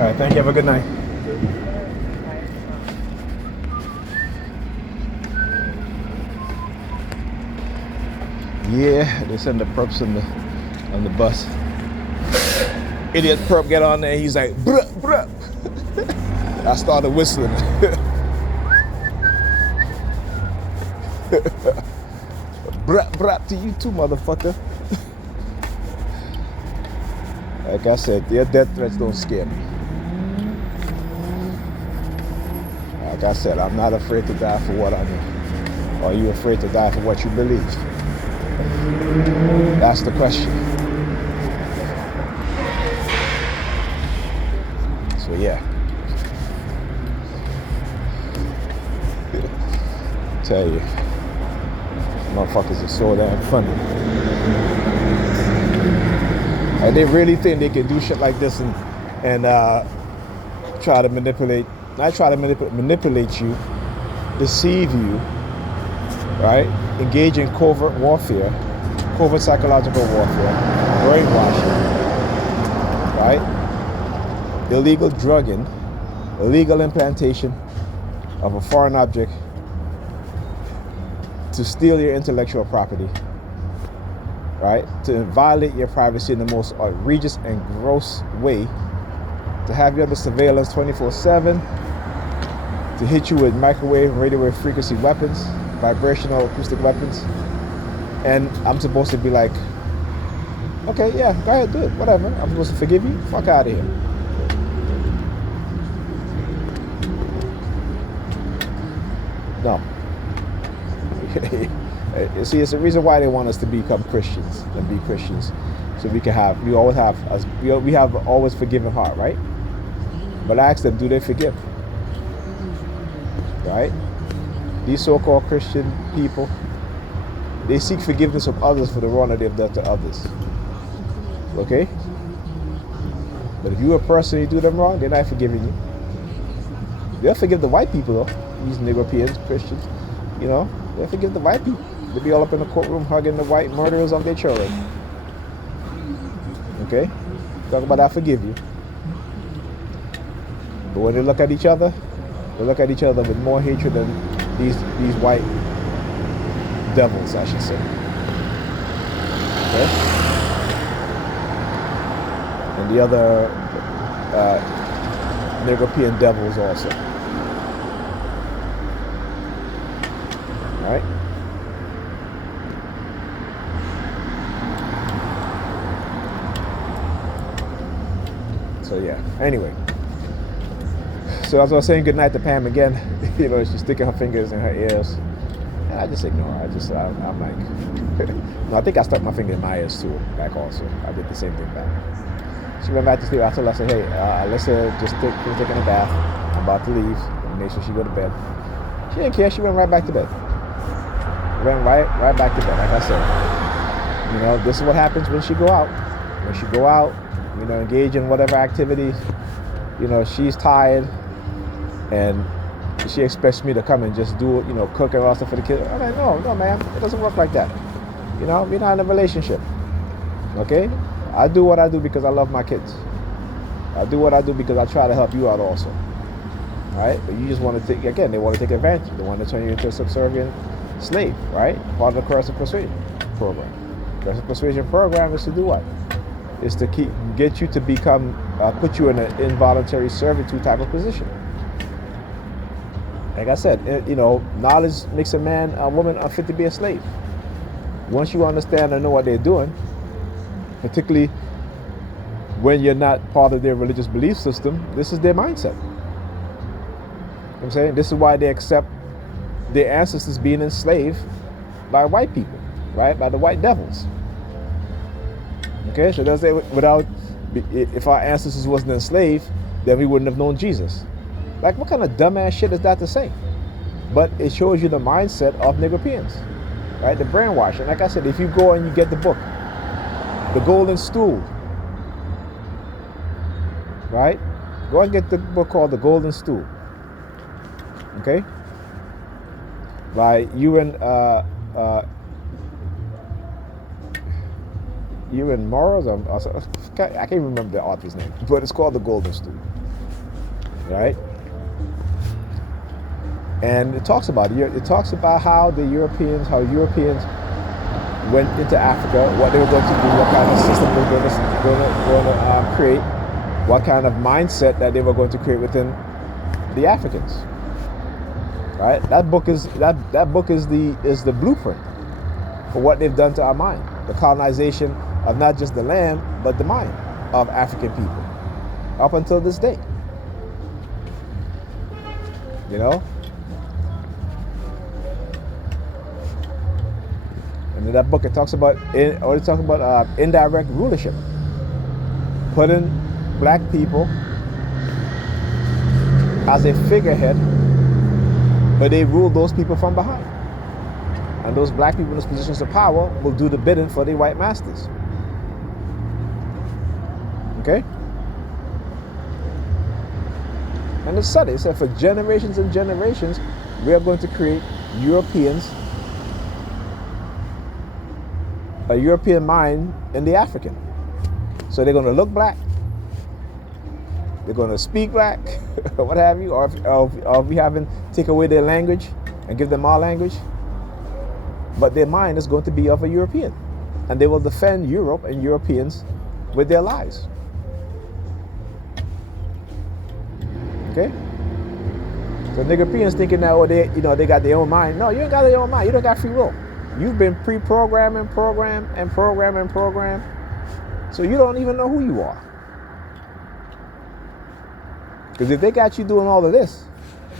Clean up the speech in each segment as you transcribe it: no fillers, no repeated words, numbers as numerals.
right, thank you. Have a good night. Yeah, they send the perps on the bus. Idiot perp get on there. He's like, bruh, bruh. I started whistling. Bruh, bruh to you too, motherfucker. Like I said, their death threats don't scare me. Like I said, I'm not afraid to die for what I know. Are you afraid to die for what you believe? That's the question. So yeah. Tell you, motherfuckers are so damn funny. Like they really think they can do shit like this and try to manipulate. Not try to manipulate you, deceive you, right? Engage in covert warfare, covert psychological warfare, brainwashing, right? Illegal drugging, illegal implantation of a foreign object to steal your intellectual property, right? To violate your privacy in the most egregious and gross way, to have you under surveillance 24/7, to hit you with microwave, radio wave frequency weapons, vibrational acoustic weapons, and I'm supposed to be like, okay, yeah, go ahead, do it, whatever. I'm supposed to forgive you? Fuck out of here. No. You see, it's the reason why they want us to become Christians and be Christians, so we can have, we always have, we have always forgiving heart, right? But I ask them, do they forgive? Right? These so-called Christian people, they seek forgiveness of others for the wrong that they've done to others. Okay? But if you're a person, you do them wrong, they're not forgiving you. They'll forgive the white people though, these Europeans, Christians, you know, they'll forgive the white people. They'll be all up in the courtroom hugging the white murderers of their children. Okay? Talk about I forgive you. But when they look at each other, they look at each other with more hatred than these white devils, I should say. Okay? And the other European devils also. All right? So yeah, anyway. So as I was saying goodnight to Pam again, you know, she's sticking her fingers in her ears. And I just ignore her. I'm like, no, I think I stuck my finger in my ears too, back also. I did the same thing back. She went back to sleep. I told her, I said, hey, Alyssa just taking a bath. I'm about to leave. Make sure she go to bed. She didn't care. She went right back to bed. Went right back to bed. Like I said, you know, this is what happens when she go out. When she go out, you know, engage in whatever activity, you know, she's tired and she expects me to come and just do, you know, cook and all stuff for the kids. I'm like, no, man, it doesn't work like that. You know, we're not in a relationship. Okay? I do what I do because I love my kids. I do what I do because I try to help you out also. Right? But you just want to take, again, they want to take advantage. They want to turn you into a subservient slave, right? Part of the coercive persuasion program. Coercive persuasion program is to do what? Is to get you to become, put you in an involuntary servitude type of position. Like I said, you know, knowledge makes a woman unfit to be a slave. Once you understand and know what they're doing, particularly when you're not part of their religious belief system, this is their mindset. You know what I'm saying? This is why they accept their ancestors being enslaved by white people, right? By the white devils. Okay, so does say if our ancestors wasn't enslaved, then we wouldn't have known Jesus. Like, what kind of dumbass shit is that to say? But it shows you the mindset of Europeans, right? The brainwashing. Like I said, if you go and you get the book, The Golden Stool, right? Go and get the book called The Golden Stool. Okay? By Ewan Morrows. I can't remember the author's name, but it's called The Golden Stool. right? And it talks about how Europeans went into Africa, what they were going to do, what kind of system they were going to create, what kind of mindset that they were going to create within the Africans. Right? That book is the blueprint for what they've done to our mind, the colonization of not just the land but the mind of African people up until this day. You know. And in that book, it talks about indirect rulership, putting black people as a figurehead, but they rule those people from behind. And those black people in those positions of power will do the bidding for the white masters. Okay? And it said for generations and generations, we are going to create a European mind in the African. So they're going to look black, they're going to speak black, or what have you, or if we haven't take away their language and give them our language, but their mind is going to be of a European, and they will defend Europe and Europeans with their lives. Okay? So Europeans thinking that they got their own mind. No, you ain't got your own mind. You don't got free will. You've been programmed. So you don't even know who you are. Because if they got you doing all of this,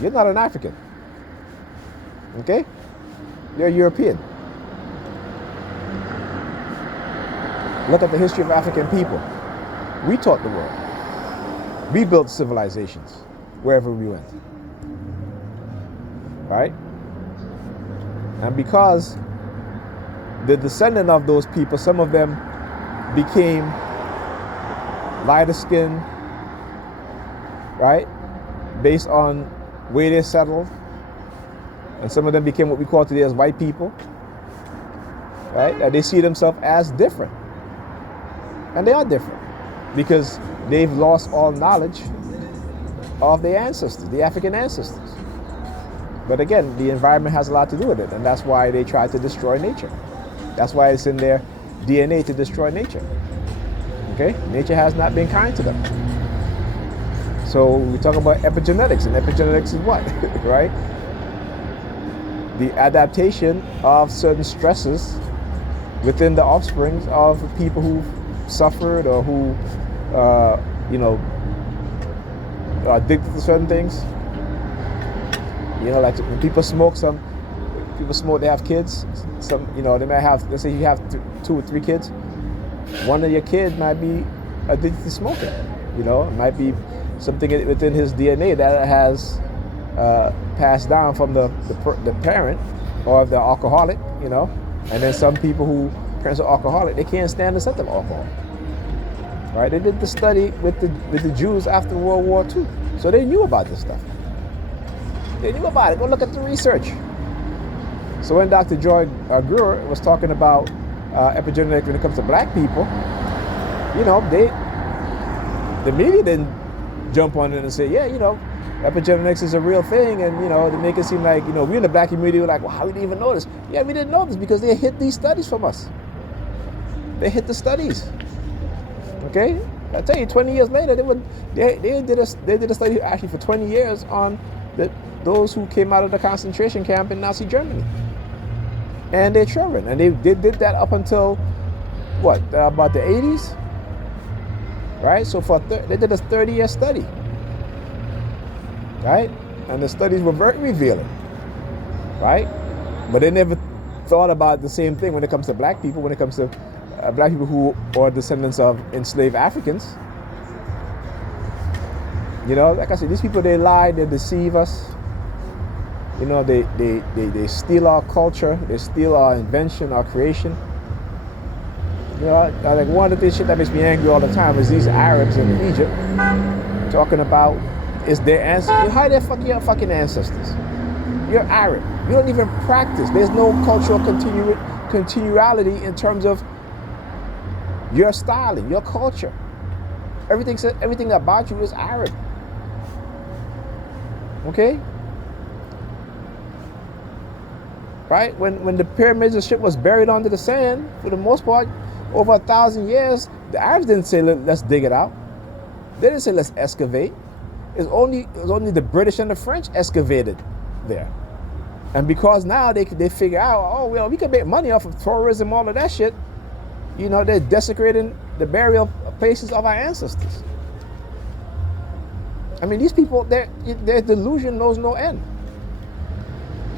you're not an African. Okay? You're a European. Look at the history of African people. We taught the world. We built civilizations wherever we went. Right? And because the descendant of those people, some of them became lighter skin, right? Based on where they settled. And some of them became what we call today as white people, right? And they see themselves as different. And they are different because they've lost all knowledge of their ancestors, the African ancestors. But again, the environment has a lot to do with it, and that's why they try to destroy nature. That's why it's in their DNA to destroy nature. Okay? Nature has not been kind to them. So we talk about epigenetics, and epigenetics is what? Right? The adaptation of certain stresses within the offsprings of people who suffered or who, are addicted to certain things. Like when people smoke, they have kids. They might have, let's say you have 2 or 3 kids. One of your kids might be addicted to smoking. It might be something within his DNA that has passed down from the parent or the alcoholic, And then some people who parents are alcoholic, they can't stand the scent of alcohol. Right? They did the study with the Jews after World War II. So they knew about this stuff. They knew about it. Go look at the research. So when Dr. Joy Greer was talking about epigenetics when it comes to black people, the media didn't jump on it and say, epigenetics is a real thing, and they make it seem like we in the black community were like, wow, we didn't even know this. Yeah, we didn't know this because they hid these studies from us. They hid the studies. Okay, I tell you, 20 years later, they did a study actually for 20 years on those who came out of the concentration camp in Nazi Germany and their children, and they did that up until about the 80s, right? So they did a 30-year study, right? And the studies were very revealing, right? But they never thought about the same thing when it comes to black people, when it comes to black people who are descendants of enslaved Africans. Like I said, these people, they lie, they deceive us. They steal our culture, they steal our invention, our creation. Like one of the shit that makes me angry all the time is these Arabs in Egypt talking about is their ancestors. How they fucking ancestors? You're Arab. You don't even practice. There's no cultural continuality in terms of your styling, your culture. Everything about you is Arab. Okay? Right? When the pyramids and shit was buried under the sand, for the most part, over 1,000 years, the Arabs didn't say let's dig it out. They didn't say let's excavate. It was only the British and the French excavated there. And because now they figure out, oh well, we can make money off of tourism, all of that shit. They're desecrating the burial places of our ancestors. I mean, these people, their delusion knows no end.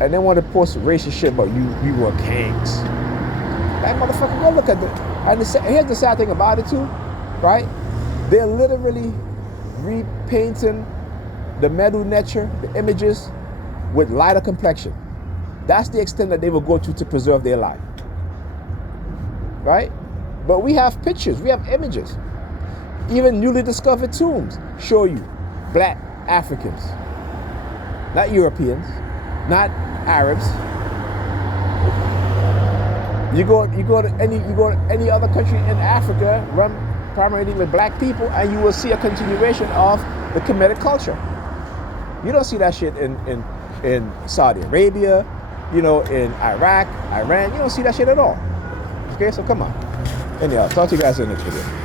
And they want to post racist shit about you were kings. That motherfucker, go look at the. And here's the sad thing about it too, right? They're literally repainting the Medu Neter, the images, with lighter complexion. That's the extent that they will go to preserve their life. Right? But we have pictures, we have images. Even newly discovered tombs show you black Africans, not Europeans, not Arabs. You go to any other country in Africa run primarily with black people, and you will see a continuation of the Kemetic culture. You don't see that shit in Saudi Arabia, in Iraq, Iran. You don't see that shit at all. Okay, so come on. Anyhow, talk to you guys in the next video.